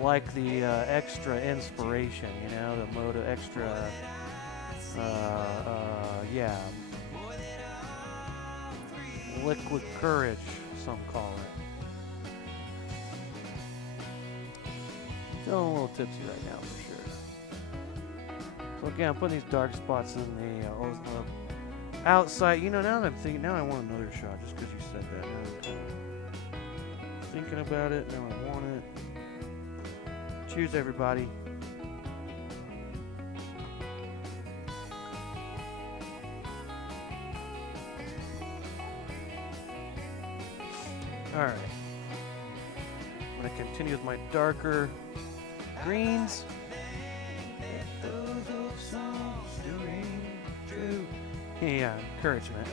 like the extra inspiration, you know, the mode of extra, yeah, liquid courage, some call it. Feeling a little tipsy right now, for sure. So again, I'm putting these dark spots in the outside. You know, now that I'm thinking, now I want another shot, just because you said that. Now I'm kind of thinking about it, now I want it. Cheers, everybody. Alright. I'm going to continue with my darker greens. Yeah, encouragement.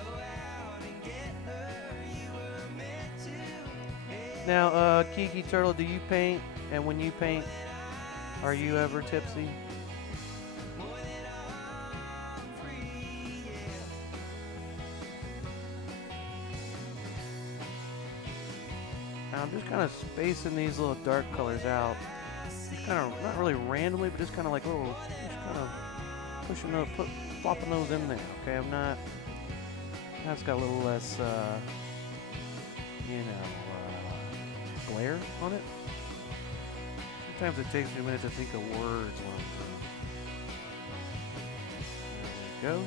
Now, Kiki Turtle, do you paint? And when you paint, are you ever tipsy? Now I'm just kind of spacing these little dark colors out. Just kind of, not really randomly, but just kind of like little, just kind of pushing those, flopping those in there. Okay, I'm not. That's got a little less, you know, glare on it. Sometimes it takes me a minute to think of words when I'm drunk. There we go.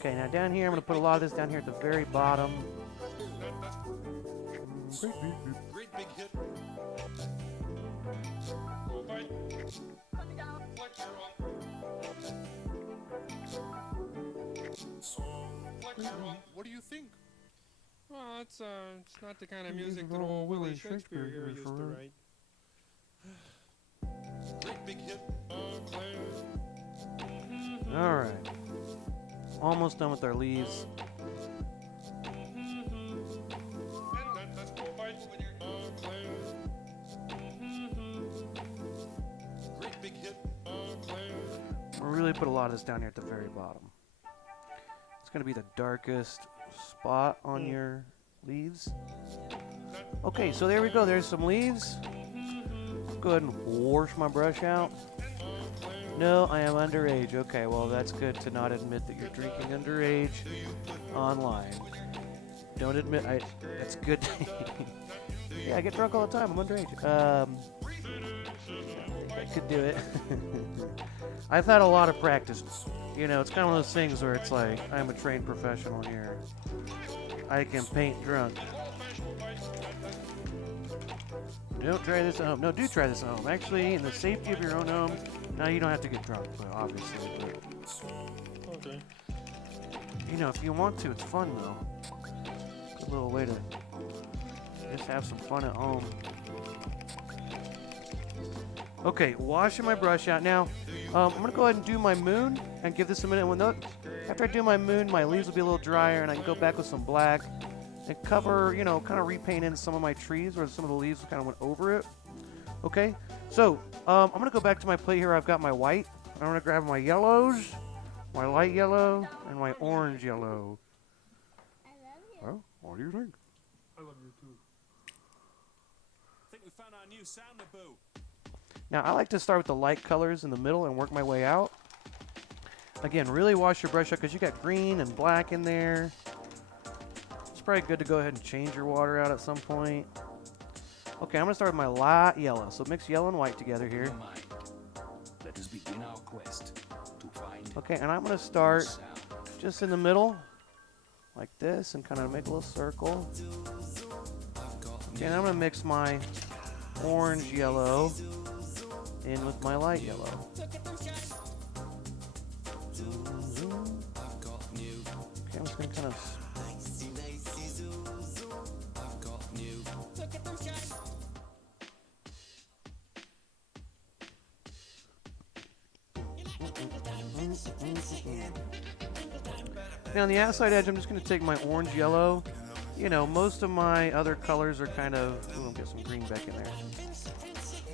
Okay, now down here, I'm going to put a lot of this down here at the very bottom. Great big hit. What do you think? Well, it's not the kind of music that old Willie Shakespeare here used to write. Great big hit. Alright. Almost done with our leaves. really put a lot of this down here at the very bottom. It's going to be the darkest spot on your leaves. Okay, so there we go. There's some leaves. Go ahead and wash my brush out. No, I am underage. Okay, well, that's good to not admit that you're drinking underage online. Don't admit. That's good. Yeah, I get drunk all the time. I'm underage. I could do it. I've had a lot of practice. You know, it's kind of one of those things where it's like, I'm a trained professional here. I can paint drunk. Don't try this at home. No, do try this at home. Actually, in the safety of your own home. Now, you don't have to get drunk, obviously. But, Okay. you know, if you want to, it's fun, though. Good little way to just have some fun at home. Okay, washing my brush out. Now, I'm going to go ahead and do my moon and give this a minute. After I do my moon, my leaves will be a little drier, and I can go back with some black and cover, you know, kind of repaint in some of my trees where some of the leaves kind of went over it. Okay, so I'm going to go back to my plate here. I've got my white. I'm going to grab my yellows, my light yellow, and my orange yellow. Well, what do you think? I love you too. I think we found our new sounder, boo. Now, I like to start with the light colors in the middle and work my way out. Again, really wash your brush out because you got green and black in there. It's probably good to go ahead and change your water out at some point. Okay, I'm going to start with my light yellow. So mix yellow and white together here. Let us begin our quest to find. Okay, and I'm going to start just in the middle, like this, and kind of make a little circle. Okay, and I'm going to mix my orange yellow in with my light yellow. Okay, I'm just going to kind of... Now on the outside edge, I'm just going to take my orange yellow. You know, most of my other colors are kind of... Ooh, I'll get some green back in there.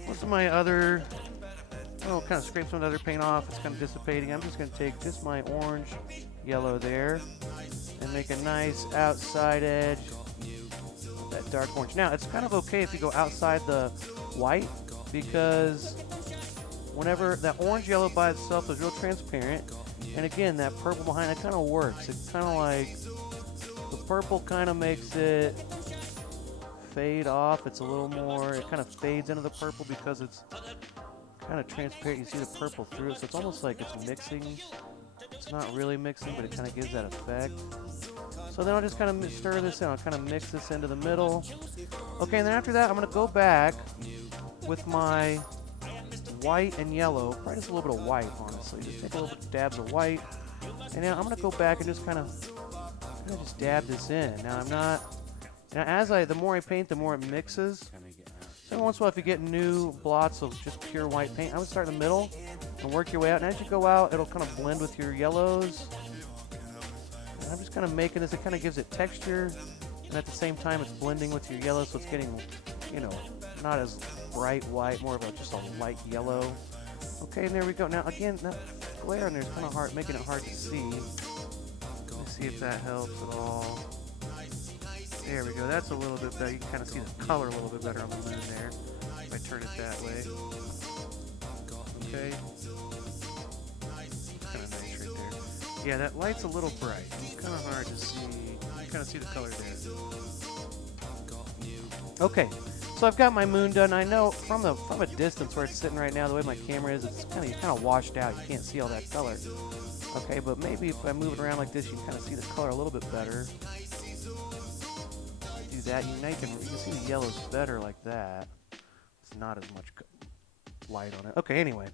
Most of my other... Oh, kind of scrape some of the other paint off. It's kind of dissipating. I'm just going to take just my orange yellow there and make a nice outside edge. That dark orange. Now, it's kind of okay if you go outside the white because whenever that orange yellow by itself is real transparent, and again, that purple behind it kind of works. It's kind of like the purple kind of makes it fade off. It's a little more, it kind of fades into the purple because it's kind of transparent. You see the purple through it, so it's almost like it's mixing. It's not really mixing, but it kind of gives that effect. So then I'll just kind of stir this in. I'll kind of mix this into the middle. Okay, and then after that, I'm going to go back with my white and yellow. Probably just a little bit of white, honestly. Just take a little bit dabs of white. And now I'm going to go back and just kind of just dab this in. Now I'm not... Now the more I paint, the more it mixes. So every once in a while, if you get new blots of just pure white paint, I would start in the middle and work your way out. And as you go out, it'll kind of blend with your yellows. And I'm just kind of making this. It kind of gives it texture. And at the same time, it's blending with your yellow, so it's getting, you know, not as bright white, more of just a light yellow. Okay, and there we go. Now, again, that glare in there is kind of hard, making it hard to see. Let's see if that helps at all. There we go. That's a little bit better. You can kind of see the color a little bit better on the moon there if I turn it that way. Okay. Kind of nice right there. Yeah, that light's a little bright. It's kind of hard to see. You kind of see the color there. Okay. So I've got my moon done. I know from a distance where it's sitting right now, the way my camera is, it's kind of washed out. You can't see all that color. Okay, but maybe if I move it around like this, you can kind of see the color a little bit better. Do that. You can see the yellows better like that. It's not as much light on it. Okay, anyway.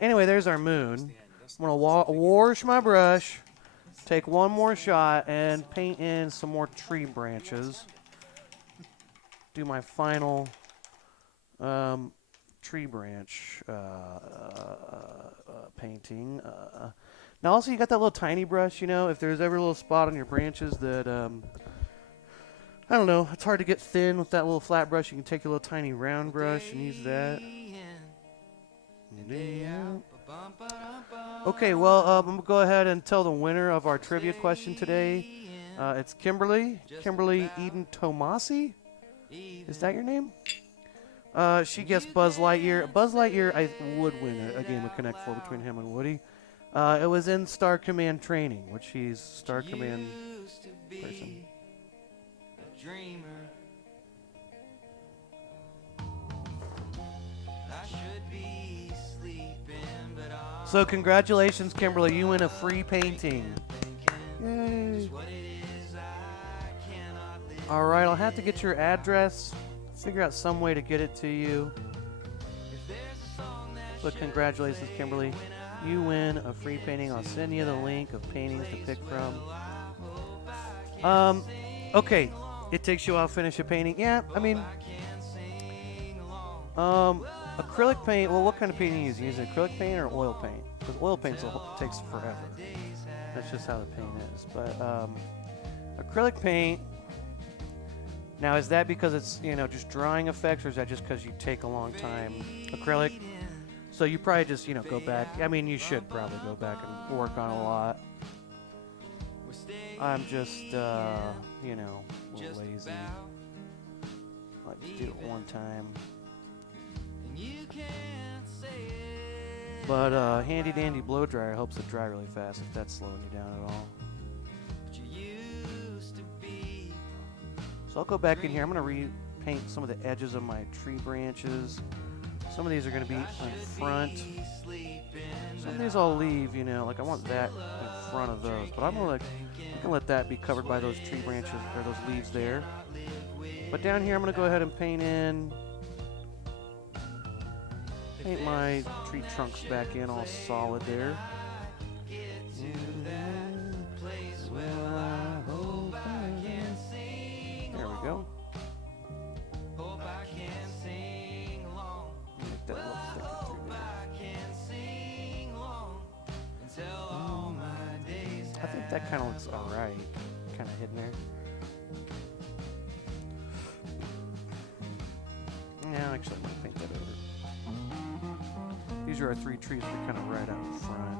Anyway, there's our moon. I'm going to wash my brush, take one more shot, and paint in some more tree branches. Do my final tree branch painting. Now also you got that little tiny brush, you know, if there's ever a little spot on your branches that, I don't know, it's hard to get thin with that little flat brush, you can take your little tiny round brush and use that. Okay, well, I'm going to go ahead and tell the winner of our trivia question today. It's Kimberly Eden Tomasi. Is that your name? She guessed Buzz Lightyear. Buzz Lightyear, I would win a game of Connect 4 between him and Woody. It was in Star Command Training, which he's Star Command person. Dreamer. I should be sleeping, but I'm So congratulations, Kimberly. You win a free painting. Yay. what it is I cannot live. All right, I'll have to get your address. Figure out some way to get it to you. If there's a song that But congratulations, Kimberly. You win a free painting. I'll send you the link of paintings to pick from. Okay. It takes you a while to finish a painting. Yeah, I mean, acrylic paint. Well, what kind of paint are you using? Using acrylic paint or oil paint? Because oil paint takes forever. That's just how the paint is. But acrylic paint. Now, is that because it's just drying effects, or is that just because you take a long time? Acrylic. So you probably just go back. I mean, you should probably go back and work on a lot. I'm just a little lazy. I like to do it one time. But handy dandy blow dryer helps it dry really fast if that's slowing you down at all. So I'll go back in here. I'm going to repaint some of the edges of my tree branches. Some of these are going to be in front. Some of these I'll leave, like I want that in front of those. But I'm going to let that be covered by those tree branches, or those leaves there. But down here I'm going to go ahead and paint my tree trunks back in all solid there. There we go. Make that look thicker through there. I think that kind of looks alright. Kind of hidden there. Yeah, actually, I'm going to paint that over. These are our three trees that are kind of right out in front.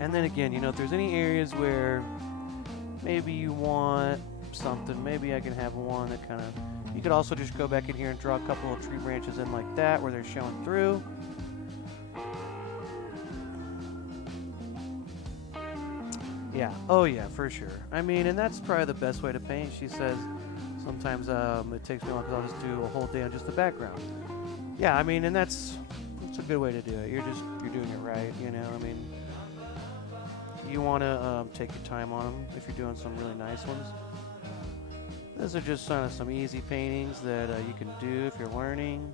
And then again, if there's any areas where maybe you want something, maybe I can have one that kind of... You could also just go back in here and draw a couple of tree branches in like that where they're showing through. Yeah, oh yeah, for sure. I mean, and that's probably the best way to paint. She says sometimes it takes me long because I'll just do a whole day on just the background. Yeah, I mean, and that's a good way to do it. You're doing it right, I mean, you want to take your time on them if you're doing some really nice ones. These are just some easy paintings that you can do if you're learning.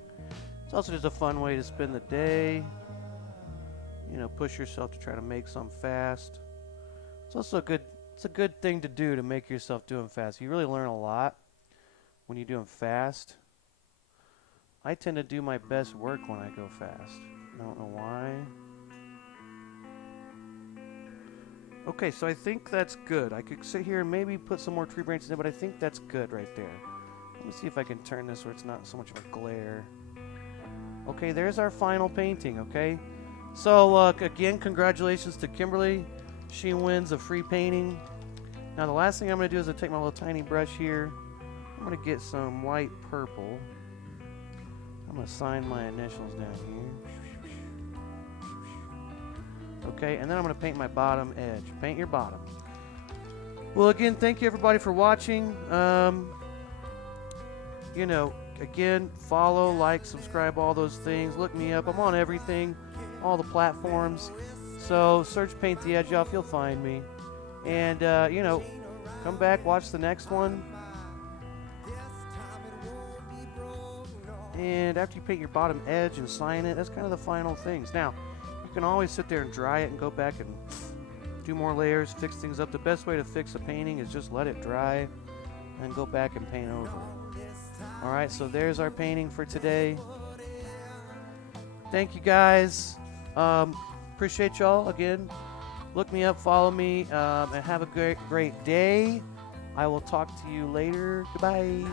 It's also just a fun way to spend the day. Push yourself to try to make some fast. It's also a good thing to do to make yourself do them fast. You really learn a lot when you do them fast. I tend to do my best work when I go fast. I don't know why. Okay, so I think that's good. I could sit here and maybe put some more tree branches in, but I think that's good right there. Let me see if I can turn this where it's not so much of a glare. Okay, there's our final painting, okay? So, again, congratulations to Kimberly. She wins a free painting. Now, the last thing I'm going to do is I take my little tiny brush here. I'm going to get some white purple. I'm going to sign my initials down here. Okay, and then I'm going to paint my bottom edge. Paint your bottom. Well, again, thank you everybody for watching. Again, follow, like, subscribe, all those things. Look me up. I'm on everything, all the platforms. So search Paint the Edge Off, you'll find me. And, come back, watch the next one. And after you paint your bottom edge and sign it, that's kind of the final things. Now, you can always sit there and dry it and go back and do more layers, fix things up. The best way to fix a painting is just let it dry and go back and paint over it. Alright, so there's our painting for today. Thank you guys. Appreciate y'all. Again, look me up, follow me, and have a great day. I will talk to you later. Goodbye.